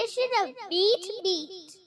edition of Beat Beat.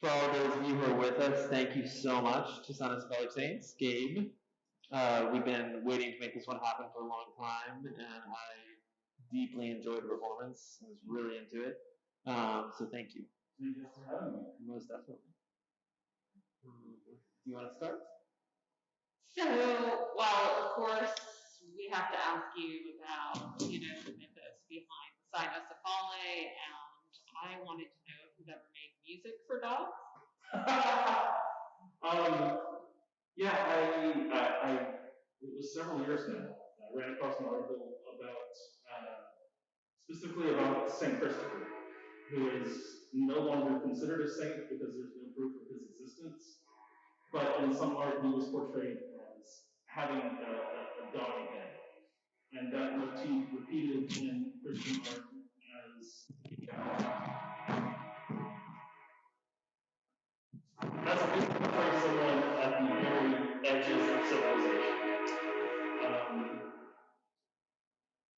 For all those of you who are with us, thank you so much to Cynocephalic Saints, Gabe. We've been waiting to make this one happen for a long time, and I deeply enjoyed the performance. I was really into it. So thank you. Thank you for having me. Most definitely. Do you want to start? So, well, of course, we have to ask you about, the mythos behind the Cynocephalae, and I wanted to know if you've ever made music for dogs. It was several years now. I ran across an article about, specifically about Saint Christopher, who is no longer considered a saint because there's no proof of his existence. But in some art, he was portrayed as having a doggy head. And that motif repeated in Christian art as a way to portray someone at the very edges of civilization.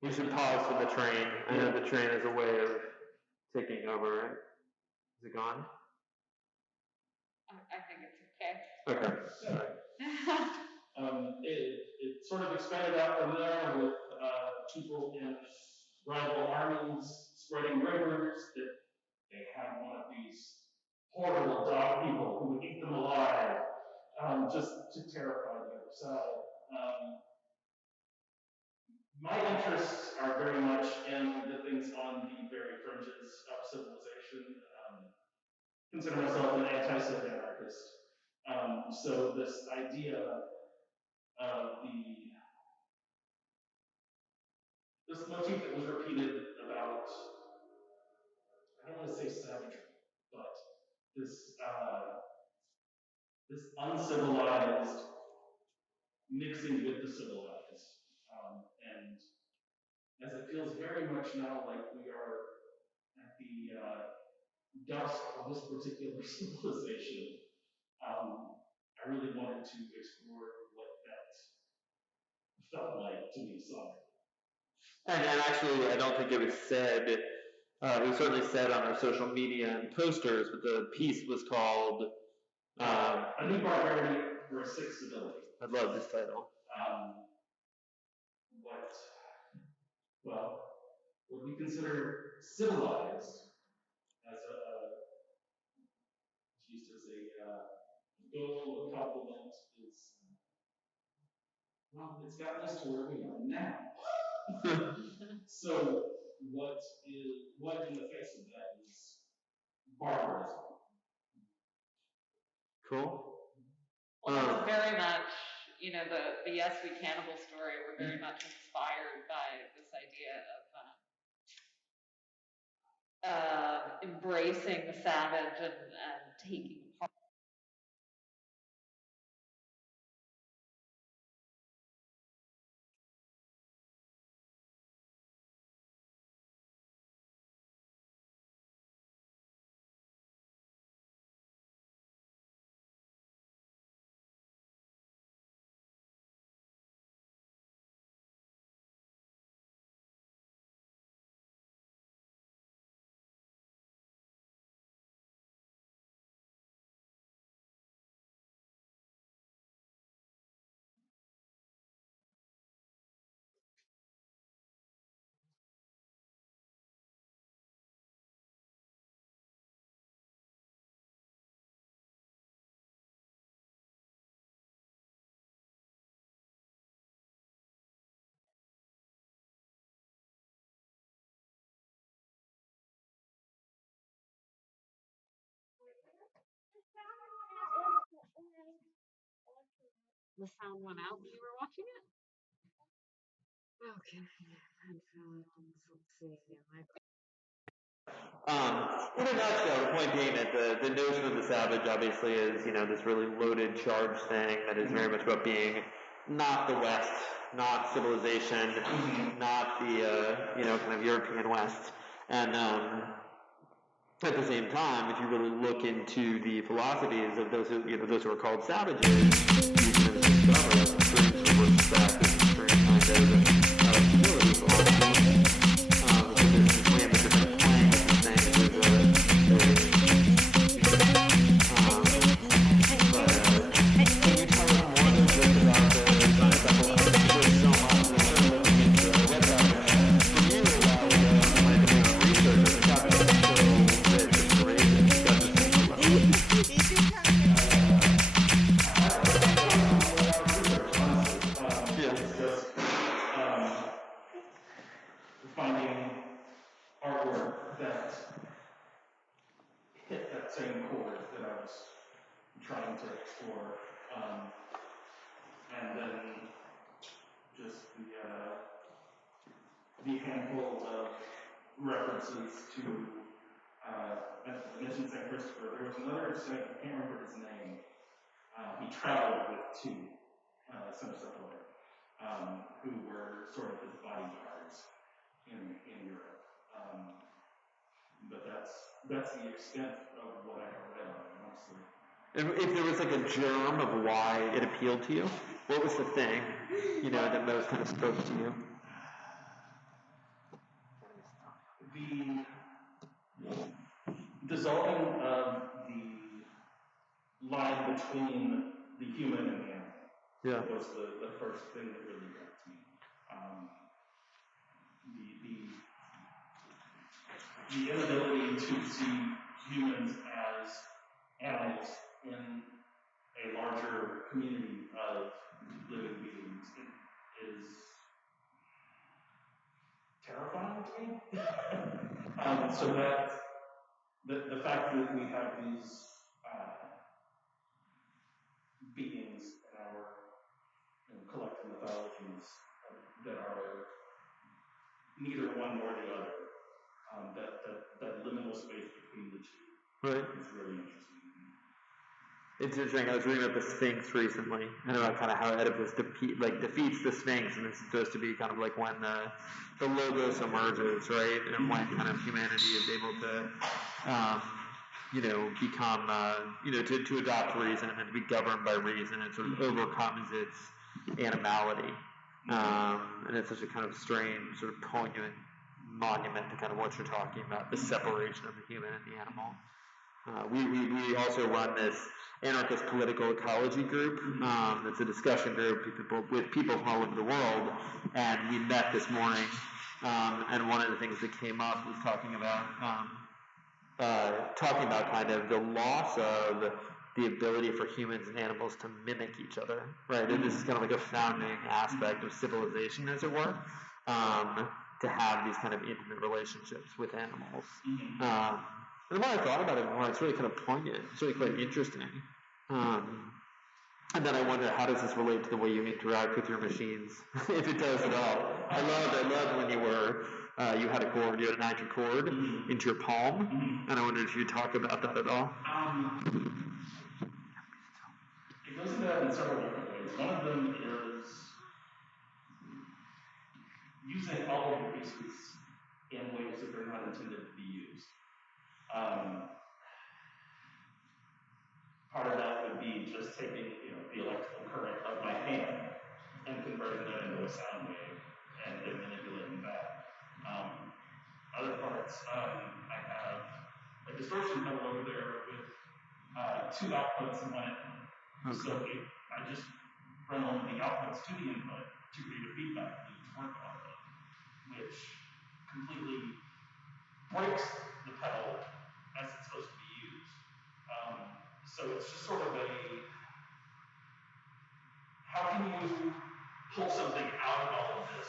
We should pause for the train. I know the train is a way of taking over, right? Is it gone? I think it's okay. Okay. It sort of expanded out from there with people in rival armies spreading rumors that they had one of these horrible dog people who would eat them alive, just to terrify the other side. My interests are very much in the things on the very fringes of civilization. Consider myself an anti-Civ anarchist. So this idea of this motif that was repeated about, I don't want to say savagery, but this uncivilized mixing with the civilized. And as it feels very much now like we are at the dusk of this particular civilization, I really wanted to explore what that felt like to be sung. And actually, I don't think it was said, it was certainly said on our social media and posters, but the piece was called A New Barbarity for Sick Civility. I love this title. What we consider civilized as used as a goal, a compliment, is, it's gotten us to where we are now. So what in the face of that is barbarism. Cool. Well, that's very much, the Yes, We Cannibal story. We're very much inspired by this idea of embracing the savage and taking apart. The sound went out when you were watching it? Okay. Let's see. In a nutshell, the point being that the notion of the savage obviously is, this really loaded, charged thing that is very much about being not the West, not civilization, not the, kind of European West. And at the same time, if you really look into the philosophies of those who are called savages, you can discover that this strange kind of civility philosophy. Because there's this way of a different playing of the thing. same chords that I was trying to explore. And then just the handful of references to, I mentioned St. Christopher. There was another saint, I can't remember his name. He traveled with two Cynocephalic, who were sort of his bodyguards in Europe. But that's the extent of what I have read on it, honestly. If there was like a germ of why it appealed to you, what was the thing, that most kind of spoke to you? The dissolving of the line between the human and the animal was the first thing that really got to me. The inability to see humans as animals in a larger community of living beings is terrifying to me. So that the fact that we have these beings in our collective mythologies that are neither one nor the other, that liminal space between the two is really interesting. It's interesting. I was reading about the Sphinx recently, and about kind of how Oedipus defeats the Sphinx, and it's supposed to be kind of like when the logos emerges, right, and when kind of humanity is able to, become, to adopt reason and to be governed by reason, and sort of overcomes its animality. And it's such a kind of strange, sort of poignant monument to kind of what you're talking about, the separation of the human and the animal. We also run this anarchist political ecology group. It's a discussion group with people from all over the world, and we met this morning, and one of the things that came up was talking about kind of the loss of the ability for humans and animals to mimic each other, right? And this is kind of like a founding aspect of civilization, as it were, to have these kind of intimate relationships with animals. And the more I thought about it, the more it's really kind of poignant. It's really quite interesting. And then I wonder, how does this relate to the way you interact with your machines, if it does at all? I loved when you had a chord, you had an active chord into your palm, and I wondered if you'd talk about that at all. It goes into that in several different ways. One of them is using all of the pieces in ways that they're not intended to be used. Part of that would be just taking, the electrical current of my hand and converting that into a sound wave and then manipulating that. Other parts, I have a distortion pedal over there with two outputs and one input. So I just run on the outputs to the input to create a feedback loop to work off of, which completely breaks the pedal as it's supposed to be used. So it's just sort of how can you pull something out of all of this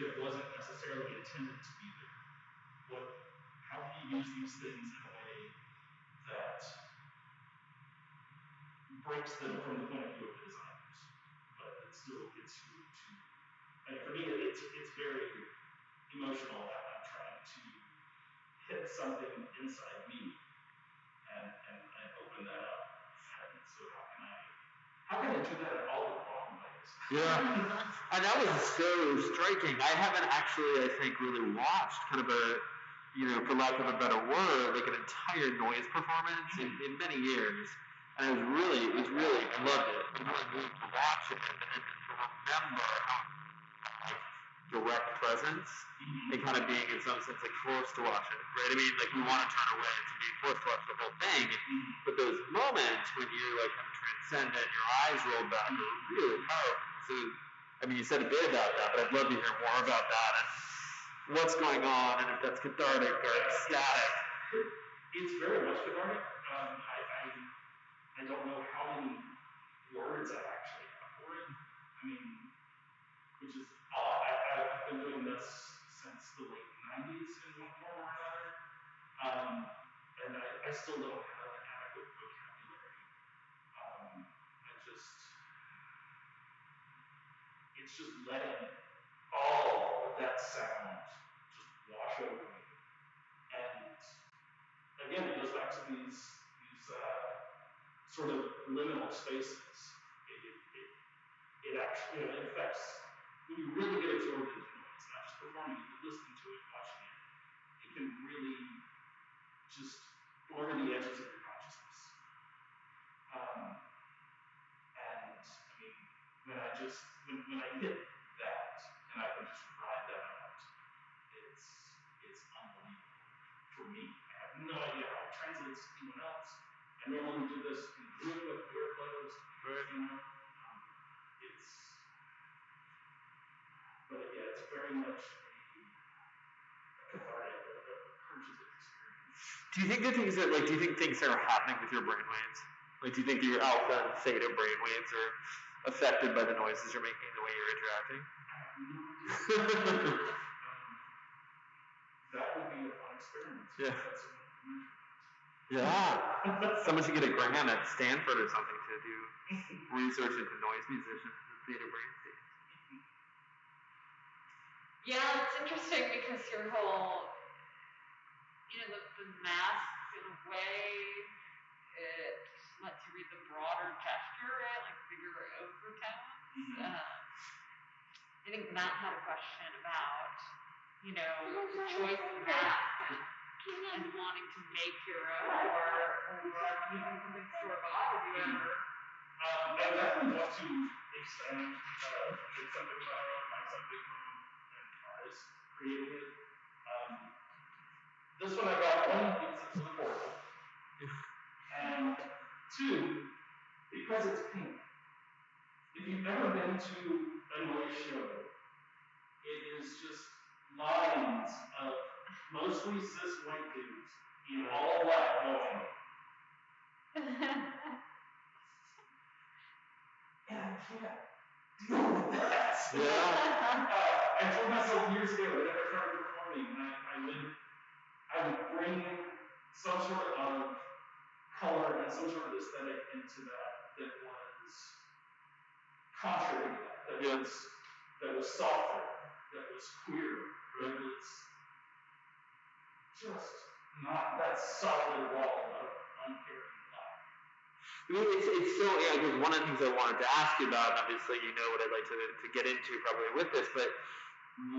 that wasn't necessarily intended to be there? How can you use these things in a way that breaks them from the point of view of the designers, but it still gets you to, and for me, it's very emotional. I'm trying to hit something inside me and open that up. And so how can I do that in all the wrong ways? Yeah, and that was so striking. I haven't actually, I think, really watched kind of for lack of a better word, like an entire noise performance in many years. And it was really, I loved it. I was really moved to watch it and to remember how direct presence and kind of being in some sense like forced to watch it, right? I mean, like you want to turn away to be forced to watch the whole thing, but those moments when you're like kind of transcendent, your eyes roll back are really powerful. So, I mean, you said a bit about that, but I'd love to hear more about that and what's going on and if that's cathartic or ecstatic. It's very much cathartic. I don't know how many words I actually have for it. I mean, which is odd. I've been doing this since the late 90s in one form or another. And I still don't sort of liminal spaces, it actually affects, when you really get absorbed into noise, not just performing it, but listening to it, watching it, it can really just blur the edges of your consciousness. And I mean, when I hit that, and I can just ride that out, it's unbelievable for me. I have no idea how it translates to anyone else. I normally do this in a group with door closed, but yeah, it's very much a cathartic, a purgative experience. Do you think things are happening with your brainwaves? Like, do you think your alpha and theta brainwaves are affected by the noises you're making, the way you're interacting? That would be a fun experiment. Yeah. Yeah. Someone should get a grant at Stanford or something to do research into noise musicians and theta brain states. Yeah, it's interesting because your whole, the masks in a way, it lets you read the broader gesture, right? Like bigger overtones. I think Matt had a question about, the choice of masks and wanting to make your own, or using something store bought. Have you ever? I definitely want to extend, make something my own, find something from an artist creating it. This one I got, one, because it's affordable, and two, because it's pink. If you've ever been to a noise show, it is just lines of mostly cis white dudes in all black going. And I can't deal with that. Yeah. I told myself years ago that I started performing, I would bring some sort of color and some sort of aesthetic into that was contrary to that, that was softer, that was queer, that was just not that solid wall of uncaring black. I mean, it's so, because one of the things I wanted to ask you about, and obviously you know what I'd like to get into probably with this, but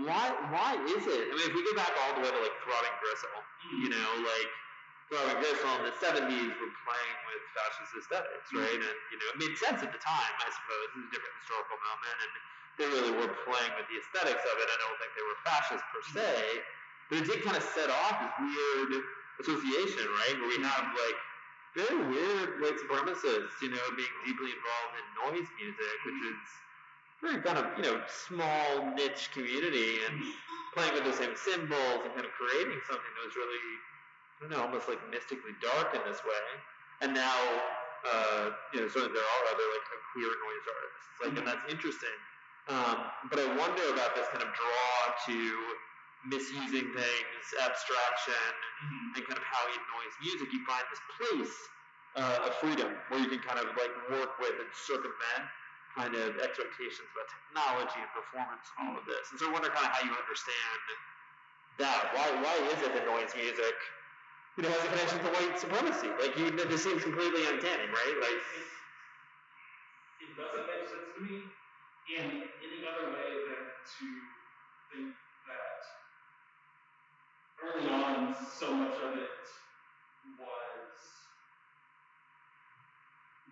why is it? I mean, if we go back all the way to like Throbbing Gristle, like Throbbing Gristle in the 70s were playing with fascist aesthetics, right? And, it made sense at the time, I suppose. It was a different historical moment, and they really were playing with the aesthetics of it. I don't think they were fascist per se, but it did kind of set off this weird association, right? Where we have like very weird white supremacists, being deeply involved in noise music, which is very kind of, small niche community, and playing with the same symbols and kind of creating something that was really, I don't know, almost like mystically dark in this way. And now, certainly there are other like queer noise artists, like, and that's interesting. But I wonder about this kind of draw to misusing things, abstraction, and kind of how in noise music you find this place of freedom where you can kind of like work with and circumvent kind of expectations about technology and performance and all of this. And so I wonder kind of how you understand that. Why is it that noise music, has a connection to white supremacy? Like, this seems completely uncanny, right? Like, it doesn't make sense to me in any other way than to think that early on so much of it was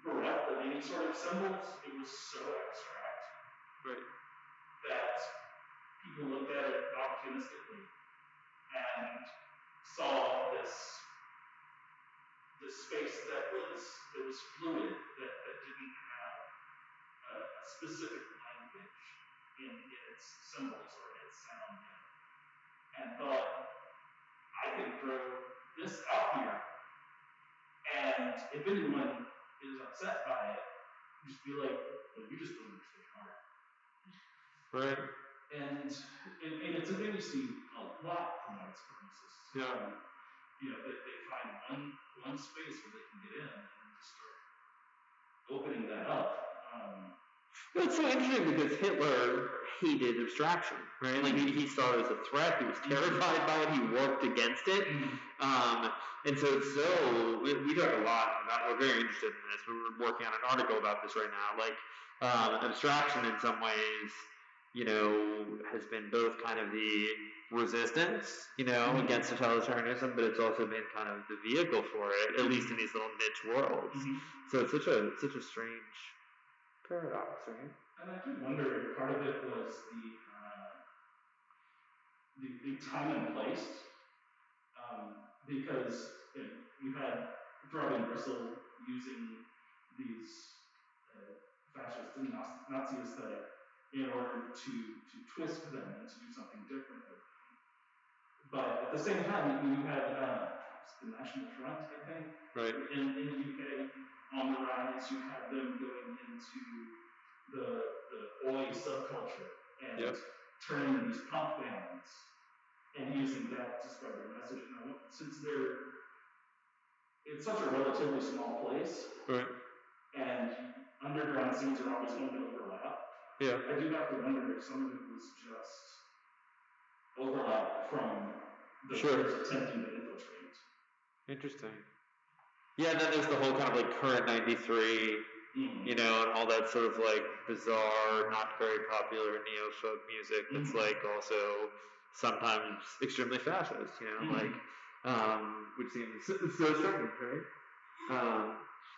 bereft of any sort of symbols. It was so abstract, right, that people looked at it opportunistically and saw this space that was fluid, that didn't have a specific language in its symbols or its sound yet, and thought, I could throw this out here, and if anyone is upset by it, just be like, well, you just don't understand art. right. And it's a thing you see a lot from white supremacists. Yeah. They find one space where they can get in and just start opening that up. Well, it's so interesting because Hitler hated abstraction, right? Like, he saw it as a threat. He was terrified by it. He worked against it. And so we talk a lot about, we're very interested in this. We're working on an article about this right now. Like, abstraction in some ways, has been both kind of the resistance, against totalitarianism, but it's also been kind of the vehicle for it, at least in these little niche worlds. So it's such a strange paradox, right? And I do wonder if part of it was the time and place, because you had throughout Bristol using these fascist and Nazi aesthetic in order to twist them and to do something different with them. But at the same time, you had the National Front, I think, right, in the UK on the rise. You had them going into the Oi subculture and turning these punk bands and using that to spread their message. Now, since it's such a relatively small place, right, and underground scenes are always going to overlap. Yeah. I do have to wonder if some of it was just overlap from the players attempting to infiltrate. Interesting. Yeah, and then there's the whole kind of like current 93, and all that sort of like bizarre, not very popular neo-folk music that's like also sometimes extremely fascist, which seems so strange, right?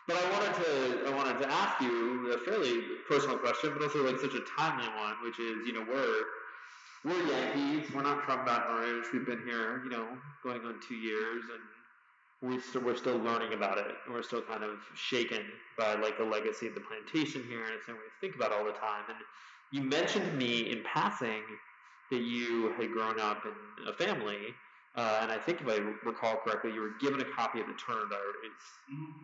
But I wanted to ask you a fairly personal question, but also like such a timely one, which is, we're Yankees, we're not from Baton Rouge, we've been here, going on 2 years, and we're still learning about it, and we're still kind of shaken by like the legacy of the plantation here, and it's something we think about all the time. And you mentioned to me in passing that you had grown up in a family, and I think if I recall correctly, you were given a copy of the Turner Diaries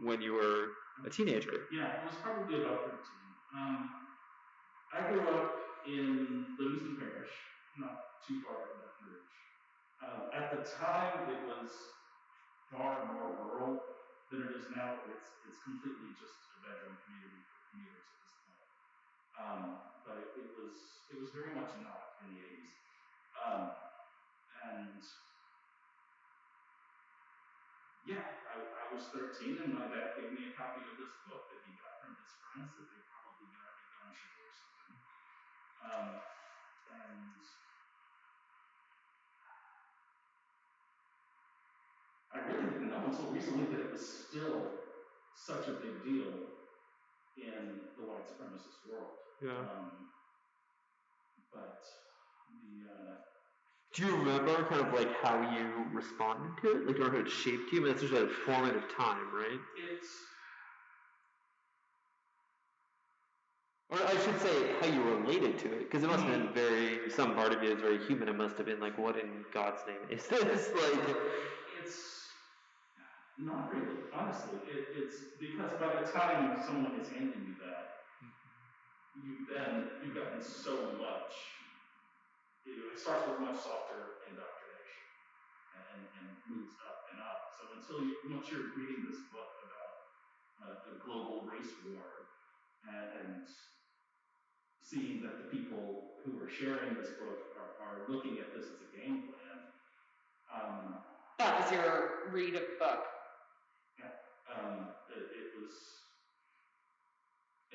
when you were a teenager. Yeah, it was probably about 13. I grew up in Livingston Parish, not too far from Baton Rouge. At the time, it was far more rural than it is now. It's completely just a bedroom community for commuters at this point. But it was very much not in the 80s. And yeah, I was 13 and my dad gave me a copy of this book that he got from his friends that they probably got at a gun show or something. And I really didn't know until recently that it was still such a big deal in the white supremacist world. Yeah. But do you remember kind of like how you responded to it, like or how it shaped you? I mean, it's such a formative time, right? Or I should say, how you related to it, because it must have been some part of you is very human. It must have been like, what in God's name is this? Like, it's not really, honestly. It's because by the time someone is handing you that, you've gotten so much. It starts with much softer indoctrination and moves up and up. So once you're reading this book about a global race war and seeing that the people who are sharing this book are looking at this as a game plan. That was your read of the book. Yeah. It was,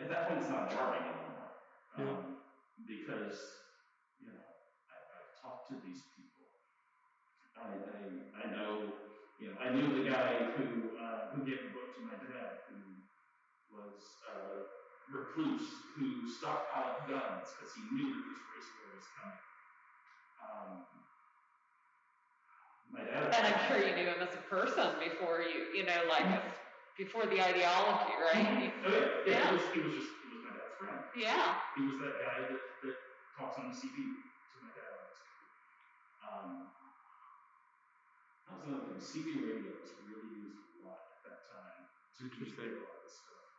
at that point, it's not jarring anymore. Because, I've talked to these people. I know, I knew the guy who gave the book to my dad, who was a recluse, who stockpiled guns because he knew that this race war was coming. My dad. And I'm sure you knew him as a person before before the ideology, right? Oh yeah. He was my dad's friend. Yeah. He was that guy that talks on the CD to my dad all the time. That was another thing. CB radio was really used a lot at that time to communicate a lot of this stuff.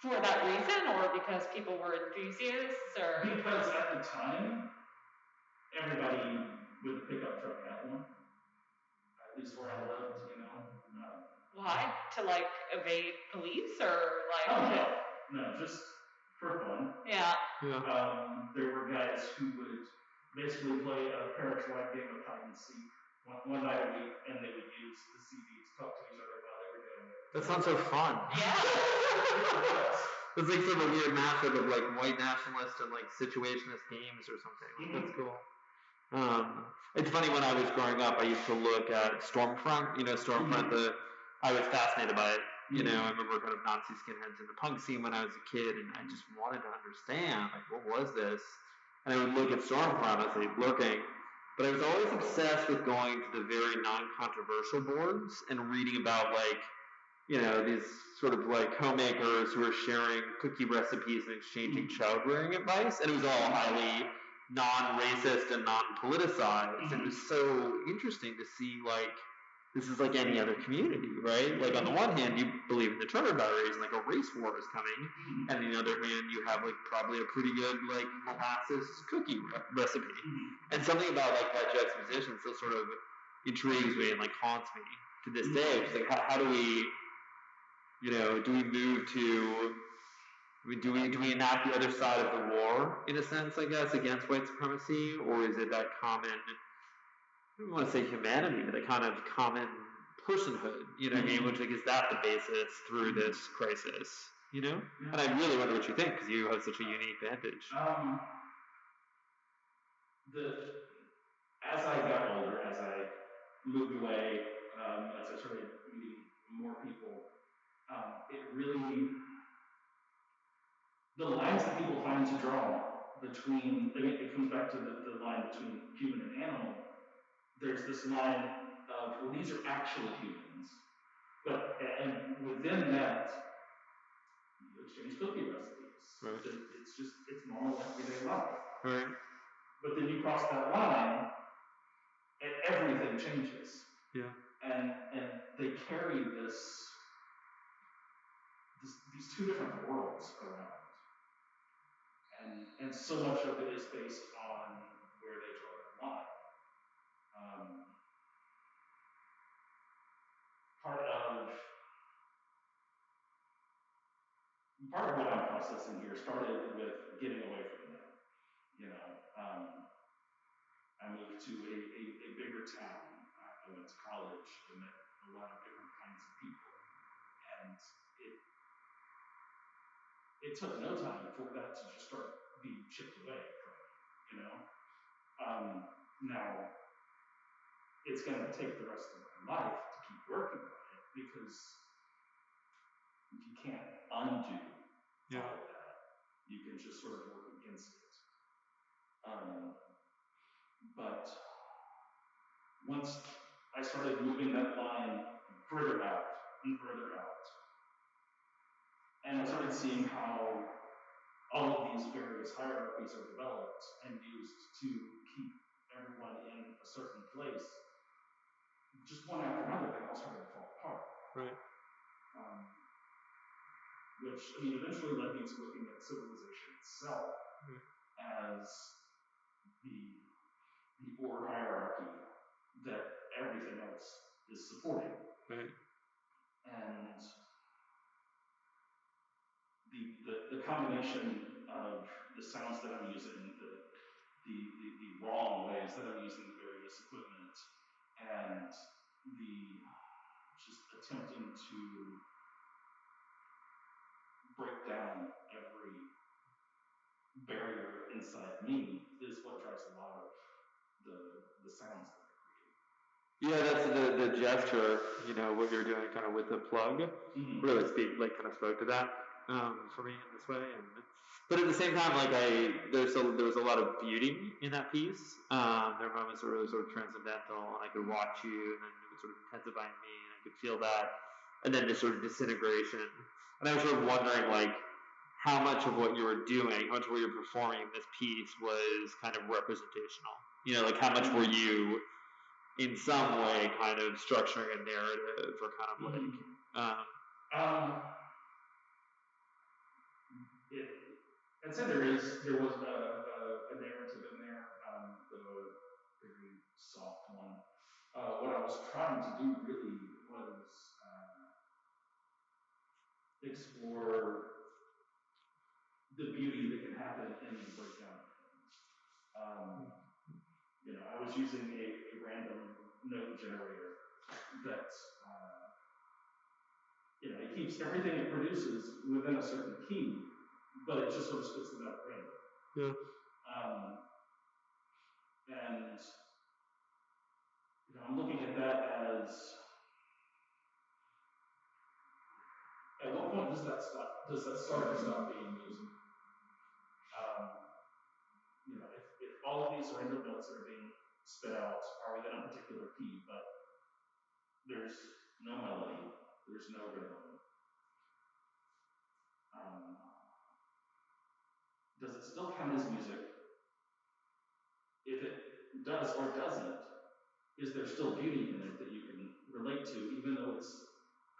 For that reason, or because people were enthusiasts, or because at the time, everybody with a pickup truck had one. At least where I lived, Why? To evade police, or no, just for fun. Yeah. There were guys who would basically play a parish-wide game of hide and seek one night a week, and they would use the CD to talk to each other while they were doing it. That sounds so fun. Yeah. It's like sort of a weird mashup of like white nationalist and like situationist games or something. Like, that's cool. It's funny, when I was growing up, I used to look at Stormfront. Stormfront. I was fascinated by it. I remember kind of Nazi skinheads in the punk scene when I was a kid, and I just wanted to understand, like, what was this? And I would look at Stormfront, I was like, looking, but I was always obsessed with going to the very non-controversial boards and reading about, like, these sort of like homemakers who are sharing cookie recipes and exchanging child rearing advice, and it was all highly non-racist and non-politicized. And it was so interesting to see, like, this is like any other community, right? Like, on the one hand, you believe in the Turner Diaries and like a race war is coming, and on the other hand, you have like probably a pretty good like molasses cookie recipe. And something about like that juxtaposition still sort of intrigues me and like haunts me to this day. It's like, how do we do we move to, do we enact the other side of the war, in a sense, I guess, against white supremacy? Or is it that common, I don't want to say humanity, but that kind of common personhood, you know what I mean? Which, like, is that the basis through this crisis, And I really wonder what you think, because you have such a unique vantage. As I got older, as I moved away, as I started meeting more people, it really, the lines that people find to draw between, it comes back to the line between human and animal. There's this line of, well, these are actual humans, and within that, you exchange cookie recipes. Right. It's normal everyday life. Right. But then you cross that line, and everything changes. Yeah. And they carry these two different worlds around. And so much of it is based on where they draw that line. Part of what I'm processing here started with getting away from them. I moved to a bigger town. I went to college and met a lot of different kinds of people. And it took no time for that to just start being chipped away from me, Now, it's going to take the rest of my life to keep working on it, because you can't undo all of that. You can just sort of work against it. But once I started moving that line further out and further out, and I started seeing how all of these various hierarchies are developed and used to keep everyone in a certain place, just one after another, they all started to fall apart. Right. Which, eventually led me to looking at civilization itself as the order hierarchy that everything else is supporting. Right. And the combination of the sounds that I'm using, the wrong ways that I'm using the various equipment, and the just attempting to break down every barrier inside me is what drives a lot of the sounds that I create. Yeah, that's the gesture, what you're doing kind of with the plug, really kind of spoke to that for me in this way. But at the same time, like there was a lot of beauty in that piece. There were moments that were really sort of transcendental, and I could watch you, and then it would sort of intensify in me, and I could feel that, and then this sort of disintegration. And I was sort of wondering, like, how much of what you were doing, how much of what you were performing in this piece was kind of representational. Like how much were you, in some way, kind of structuring a narrative, or kind of like. I'd say there was a narrative in there, the very soft one. What I was trying to do really was explore the beauty that can happen in the breakdown of things. I was using a random note generator that it keeps everything it produces within a certain key, but it just sort of spits them out randomly. Yeah. And I'm looking at that as, at what point does that stop? Does that start or stop being music? If all of these random notes that are being spit out are within a particular key, but there's no melody, there's no rhythm, does it still count as music? If it does or doesn't, is there still beauty in it that you can relate to, even though it's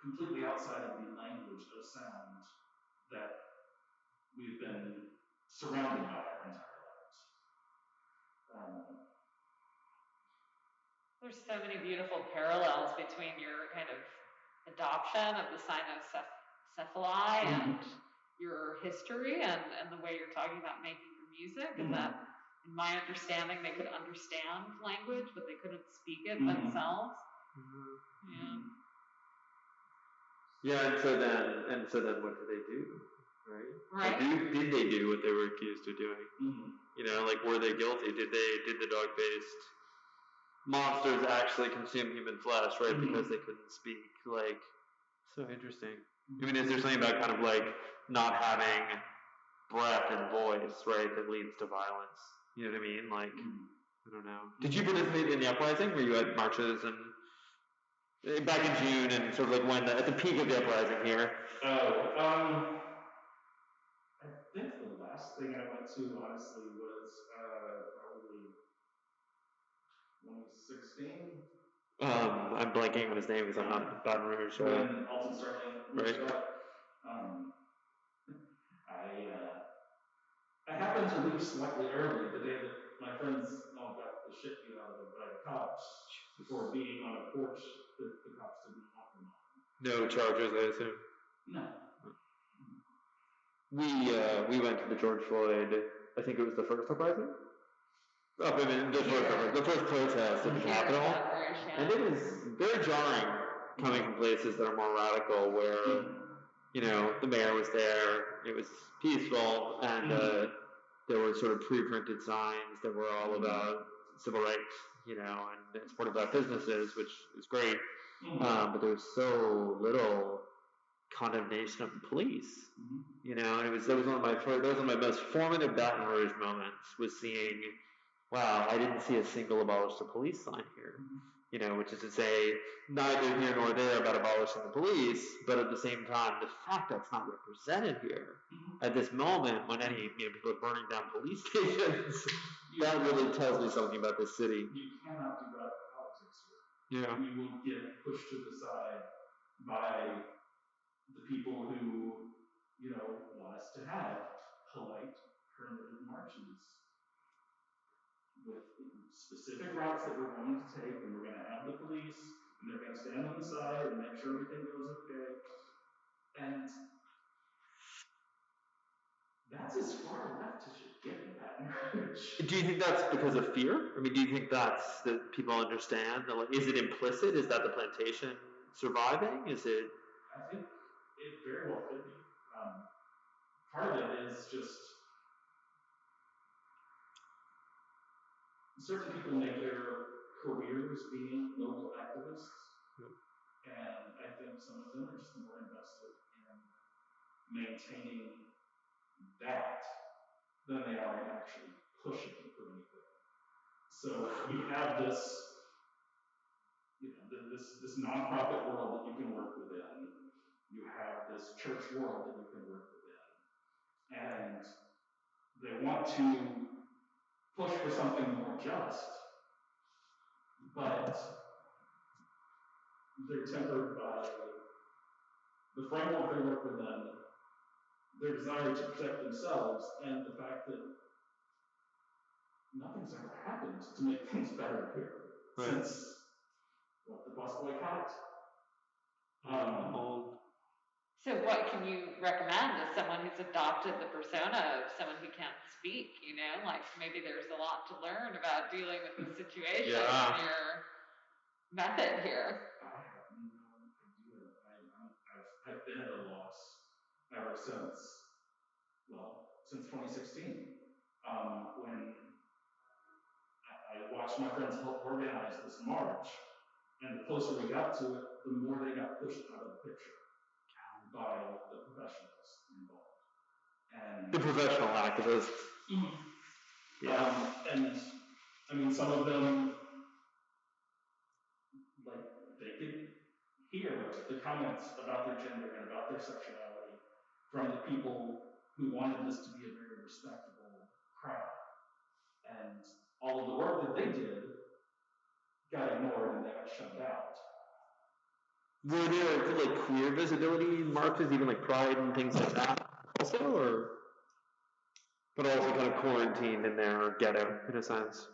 completely outside of the language of sound that we've been surrounded by our entire lives? There's so many beautiful parallels between your kind of adoption of the Cynocephali and your history and the way you're talking about making your music, and that, in my understanding, they could understand language, but they couldn't speak it themselves. Yeah, and so then what did they do? Right? Right. Did they do what they were accused of doing? Were they guilty? Did the dog-faced monsters actually consume human flesh, right? Because they couldn't speak. So interesting. I mean, is there something about kind of not having breath and voice, right, that leads to violence? You know what I mean? I don't know. Did you participate in the uprising? Were you at marches and back in June and sort of when at the peak of the uprising here? I think the last thing I went to, honestly, was probably 2016. I'm blanking on his name because I'm not in Baton Rouge. When Alton Sterling reached out. I happened to leave slightly early the day that my friends all got the shit beat out of them by the cops for being on a porch that the cops didn't want them on. No charges, I assume. No. We went to the George Floyd. I think it was the first uprising. The first protest at the Capitol, and it was very jarring coming from places that are more radical, where the mayor was there. It was peaceful, and there were sort of pre-printed signs that were all about civil rights, and supported black businesses, which is great. But there was so little condemnation of the police, and that was one of my most formative Baton Rouge moments, was seeing, wow, I didn't see a single abolish the police sign here. Which is to say, neither here nor there about abolishing the police, but at the same time, the fact that's not represented here at this moment when people are burning down police stations, that really tells me something about this city. You cannot do that politics here. Yeah. You will get pushed to the side by the people who, want us to have polite, primitive marches with specific routes that we're going to take, and we're going to have the police, and they're going to stand on the side and make sure everything goes okay. And that's as far left as you get in Baton Rouge. Do you think that's because of fear? I mean, do you think that's that people understand? Is it implicit? Is that the plantation surviving? Is it? I think it very well could be. Part of it is just certain people make their careers being local activists, and I think some of them are just more invested in maintaining that than they are in actually pushing for anything. So you have this, this nonprofit world that you can work within. You have this church world that you can work within, and they want to push for something more just, but they're tempered by the framework they work within, their desire to protect themselves, and the fact that nothing's ever happened to make things better here since the busboy cat. So what can you recommend as someone who's adopted the persona of someone who can't speak, maybe there's a lot to learn about dealing with this situation when you're method here? I have no idea. I've been at a loss ever since 2016, when I watched my friends help organize this march, and the closer we got to it, the more they got pushed out of the picture by the professionals involved. And The professional activists. Yeah. And I mean, some of them, like, they could hear the comments about their gender and about their sexuality from the people who wanted this to be a very respectable crowd. And all of the work that they did got ignored and they got shut out. Were there like queer visibility marches, even like Pride and things like that, also, or but also kind of quarantined in their ghetto in a sense?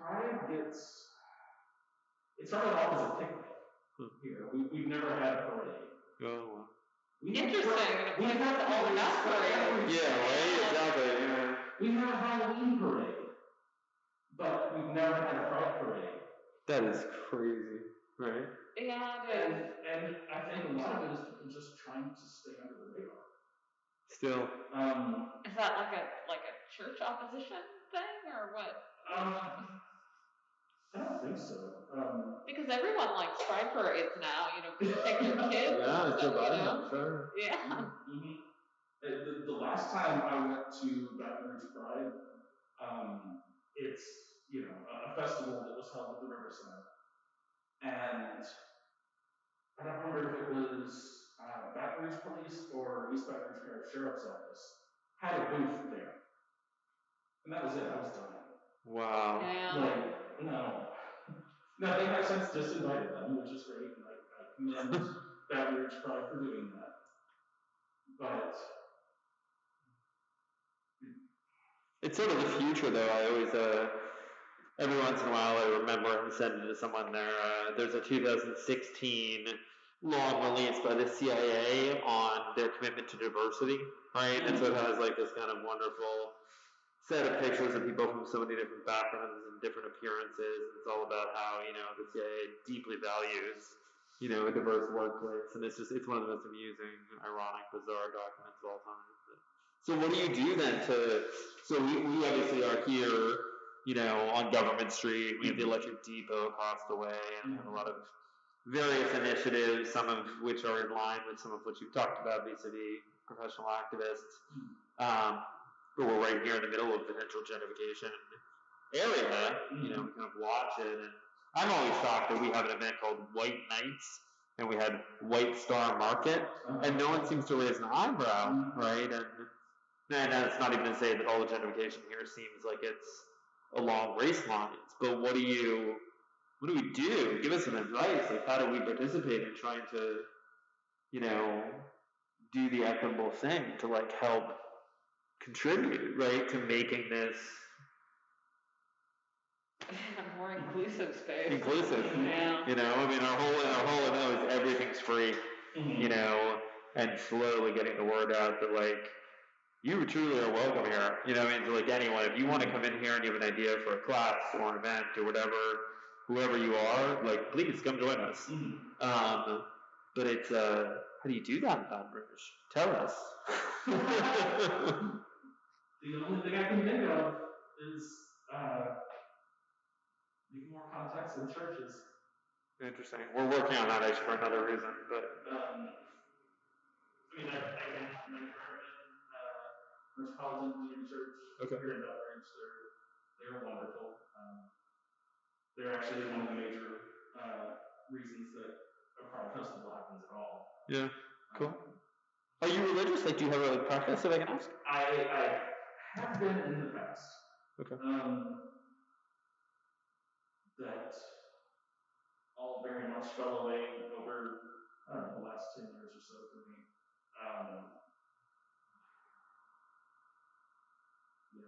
Pride it started off as a picnic here. We've never had a parade. Oh. Interesting. We have all the parades. Yeah, right. Exactly. Yeah. We have a Halloween parade, but we've never had a Pride parade. That is crazy, right? Yeah, it is. And I think a lot of it is people just trying to stay under the radar. Still. Is that like a church opposition thing or what? I don't think so. Because everyone likes Pride parades now, people take their kids. Yeah, it's about sure. Yeah. The last time I went to Baton Rouge Pride, it's a festival that was held at the Riverside, and I don't remember if it was Baton Rouge Police or East Baton Rouge Parish Sheriff's Office had a booth there, and that was it. I was done. Wow. Yeah. No, they have since disinvited them, which is great, and I commend Baton Rouge Pride for doing that. But it's sort of the future, though. I always, every once in a while, I remember and send it to someone there. There's a 2016 long release by the CIA on their commitment to diversity, right? And so it has like this kind of wonderful set of pictures of people from so many different backgrounds and different appearances. It's all about how, the CIA deeply values, a diverse workplace. And it's one of the most amusing, ironic, bizarre documents of all time. So what do you do then so we obviously are here, on Government Street. We have the Electric Depot across the way, and we have a lot of various initiatives, some of which are in line with some of what you've talked about vis-a-vis professional activists. But we're right here in the middle of potential gentrification area. We kind of watch it, and I'm always shocked that we have an event called White Nights, and we had White Star Market, and no one seems to raise an eyebrow, right? And that's not even to say that all the gentrification here seems like it's along race lines, but what do we do? Give us some advice. Like, how do we participate in trying to, do the equitable thing to help contribute, right, to making this more inclusive space. Inclusive. Yeah. Our whole MO is everything's free, and slowly getting the word out that you truly are welcome here. To anyone, if you want to come in here and you have an idea for a class or an event or whatever, whoever you are, please come join us. But it's how do you do that in Baton Rouge? Tell us. The only thing I can think of is making more contacts in churches. Interesting. We're working on that actually for another reason, but. I recommend Metropolitan Community Church here in Baton Rouge. They're wonderful. They're actually one of the major reasons that a Pride festival happens at all. Yeah. Cool. Are you religious? Do you have a practice, if I can ask? I have been in the past. Okay. That all very much fell away over, the last 10 years or so for me. I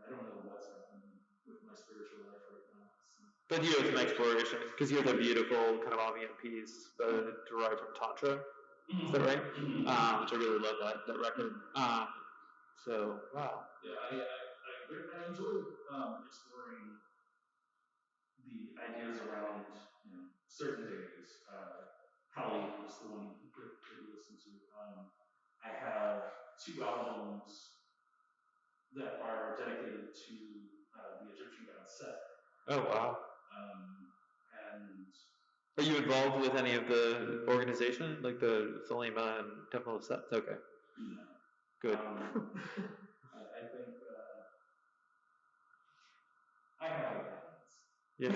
don't know what's happening with my spiritual life right now. So. But you have some exploration, because you have a beautiful kind of ambient piece derived from Tantra. Is that right? Which I really love that record. So, wow. Yeah, I enjoy exploring the ideas around certain days, Holly was the one that we listened to. I have 2 albums that are dedicated to the Egyptian god Set. Oh, wow. And Are you involved with any of the organization, like the Thelema and Temple of Set? Okay. no. Good. I think I have other plans. Yeah.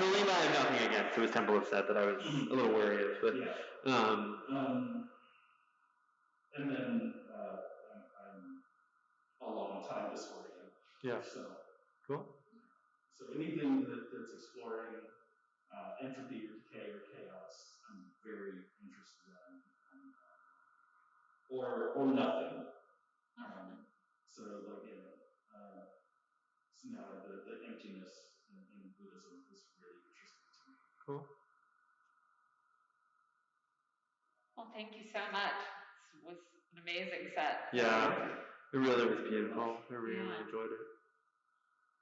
Thelema I have nothing against. It was Temple of Set that I was a little wary of. But, and then I'm a long time historian. Yeah. So cool. So anything that's exploring entropy or decay or chaos, I'm very interested in. Or nothing. So like so now the emptiness in Buddhism is really interesting to me. Cool. Well, thank you so much. This was an amazing set. Yeah, it really was beautiful. I really enjoyed it.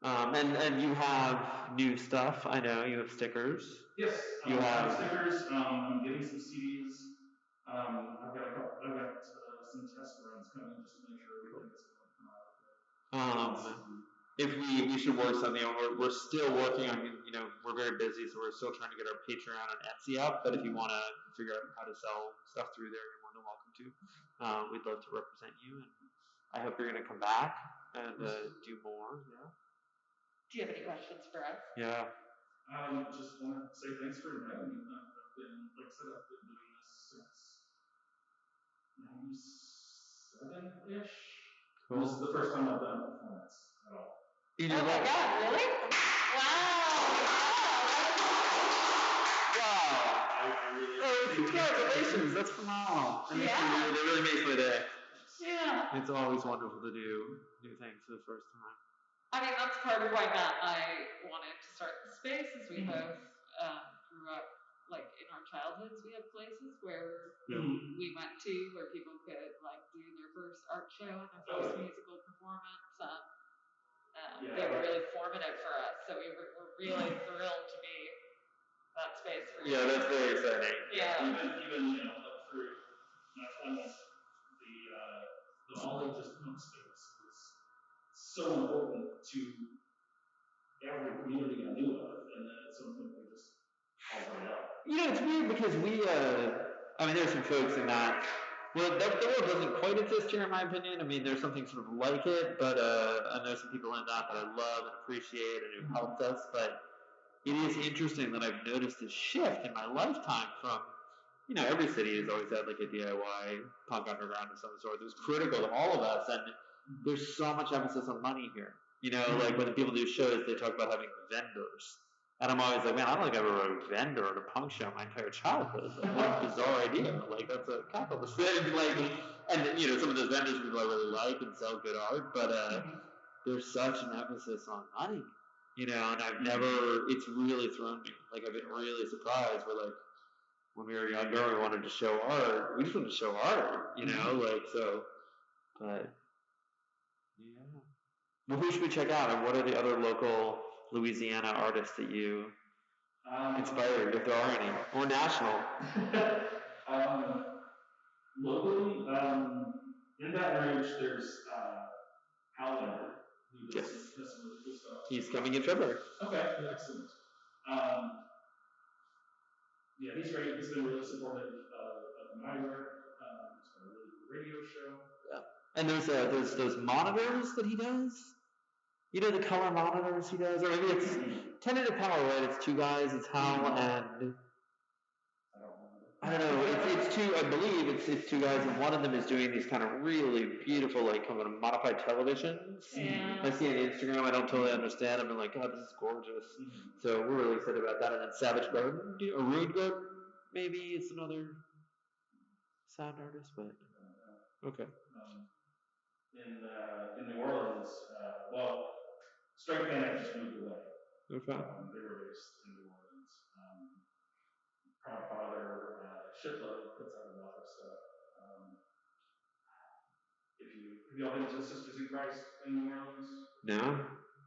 And you have new stuff. I know you have stickers. Yes, you have stickers. I'm getting some CDs. I've got some test runs coming just to make sure everything is going to come out. If we should work something out. We're still working on, we're very busy, so we're still trying to get our Patreon and Etsy up. But if you want to figure out how to sell stuff through there, you're more than welcome to. We'd love to represent you, and I hope you're going to come back and do more. Yeah. Do you have any questions for us? Yeah. Just want to say thanks for inviting me. I've been, like I said, I've been doing this since 97-ish. Cool. This is the first time I've done a performance at all. In your oh life? My God, really? Wow. Congratulations, that's phenomenal. That really makes my day. Yeah. It's always wonderful to do new things for the first time. I mean, that's part of why Matt and I wanted to start the space, is we both grew up, like, in our childhoods, we had places where we went to where people could, like, do their first art show and their first musical performance. They were really formative for us, so we were really thrilled to be that space for you. Yeah, that's very exciting. Yeah. Even up through my 20s, the knowledge just punk space was so important to every community I knew of, and then at some point we just all went out. It's weird because there's some folks in that. Well, the world doesn't quite exist here, in my opinion. I mean, there's something sort of like it, but I know some people in that I love and appreciate and who helped us. But it is interesting that I've noticed a shift in my lifetime from, every city has always had like a DIY punk underground of some sort that was critical to all of us, and there's so much emphasis on money here. Like when people do shows, they talk about having vendors. And I'm always like, man, I don't think I ever wrote a vendor at a punk show my entire childhood. Like, what a bizarre idea. Like, that's a capitalist thing. Like, and, some of those vendors people I really like and sell good art, but there's such an emphasis on money, and I've never, it's really thrown me. Like, I've been really surprised. We're like, when we were younger, we wanted to show art. We just wanted to show art, like, so, but, yeah. Well, who should we check out, and what are the other local Louisiana artists that you inspired, if there are any, or national? Locally, in Baton Rouge, there's Al Lambert, who does some really cool stuff. He's coming in February. Okay, excellent. Yeah, he's great. He's been really supportive of my work. He's got a really cool radio show. Yeah. And there's those monitors that he does. The color monitors he does, or maybe it's Tentative Power, right? It's two guys. It's Hal and I don't know. It's two. I believe it's two guys, and one of them is doing these kind of really beautiful, like kind of modified televisions. Yeah. I see on Instagram. I don't totally understand. I'm like, God, this is gorgeous. So we're really excited about that. And then Savage Garden, or Rude Garden, maybe it's another sound artist, but okay. In New Orleans, Strength Panic just moved away. Okay. They were based in New Orleans. Proud Father, Shitload puts out a lot of stuff. Have y'all been to Sisters in Christ in New Orleans? No.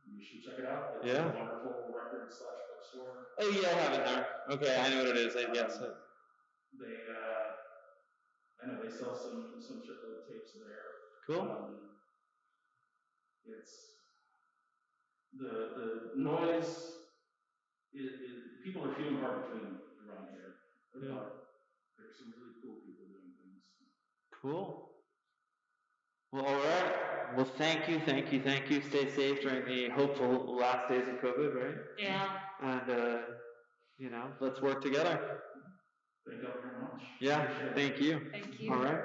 You should check it out. It's Yeah. a wonderful record/bookstore. Oh yeah, I have it there. Okay, I know what it is. Yes. They, I know they sell some shitload of tapes there. Cool. It's the noise. People are few and far between around here. Yeah. There's some really cool people doing things. Cool. Well, all right. Well, thank you. Stay safe during the hopeful last days of COVID, right? Yeah. And let's work together. Thank you very much. Yeah. Thank you. Thank you. All right.